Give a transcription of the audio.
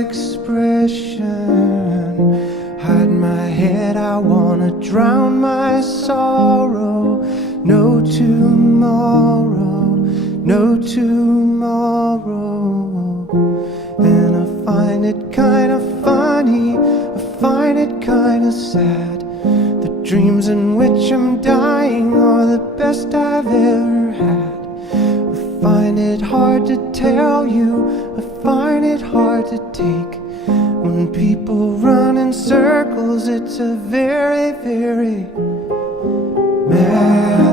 expression. Hide my head, I wanna drown my sorrow. No tomorrow, no tomorrow. And I find it kinda funny, I find it kinda sad. The dreams in which I'm dying are the best I've ever had. I find it hard to tell you, I find it hard to take. When people run in circles, it's a very, very mad